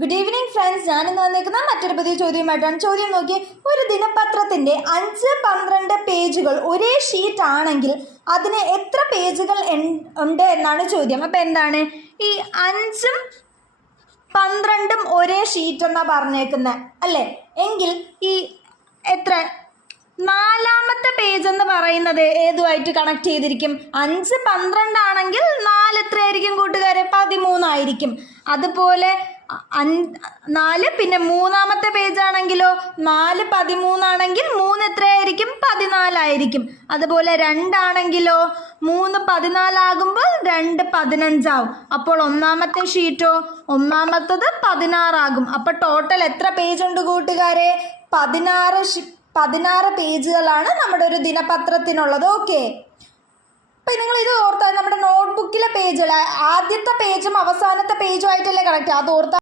Good evening friends. ഞാനിന്ന് വന്നേക്കുന്ന മറ്റൊരു പുതിയ ചോദ്യമായിട്ടാണ്. ചോദ്യം നോക്കി, ഒരു ദിനപത്രത്തിന്റെ 5-12 പേജുകൾ ഒരേ ഷീറ്റ് ആണെങ്കിൽ അതിന് എത്ര പേജുകൾ ഉണ്ട് എന്നാണ് ചോദ്യം. അപ്പം എന്താണ് ഈ 5ഉം 12ഉം ഒരേ ഷീറ്റ് എന്നാ പറഞ്ഞേക്കുന്നത് അല്ലേ? എങ്കിൽ ഈ എത്ര നാലാമത്തെ പേജ് എന്ന് പറയുന്നത് ഏതുമായിട്ട് കണക്ട് ചെയ്തിരിക്കും? 5-12 ആണെങ്കിൽ 4 എത്രയായിരിക്കും കൂട്ടുകാരെ? 13 ആയിരിക്കും. അതുപോലെ 4 പിന്നെ മൂന്നാമത്തെ പേജ് ആണെങ്കിലോ 4-13 ആണെങ്കിൽ 3 എത്രയായിരിക്കും? 14 ആയിരിക്കും. അതുപോലെ 2 ആണെങ്കിലോ 3-14 ആകുമ്പോൾ 2 15 ആവും. അപ്പോൾ ഒന്നാമത്തെ ഷീറ്റോ ഒന്നാമത്തത് 16 ആകും. അപ്പോൾ ടോട്ടൽ എത്ര പേജ് ഉണ്ട് കൂട്ടുകാരെ? 16 പേജുകളാണ് നമ്മുടെ ഒരു ദിനപത്രത്തിനുള്ളത്. ഓക്കെ, അപ്പം നിങ്ങൾ ഇത് ഓർത്താൽ നമ്മുടെ നോട്ട്ബുക്കിലെ പേജുകൾ ആദ്യത്തെ പേജും അവസാനത്തെ പേജും ആയിട്ടല്ലേ കണക്ട്? അത് ഓർത്താൽ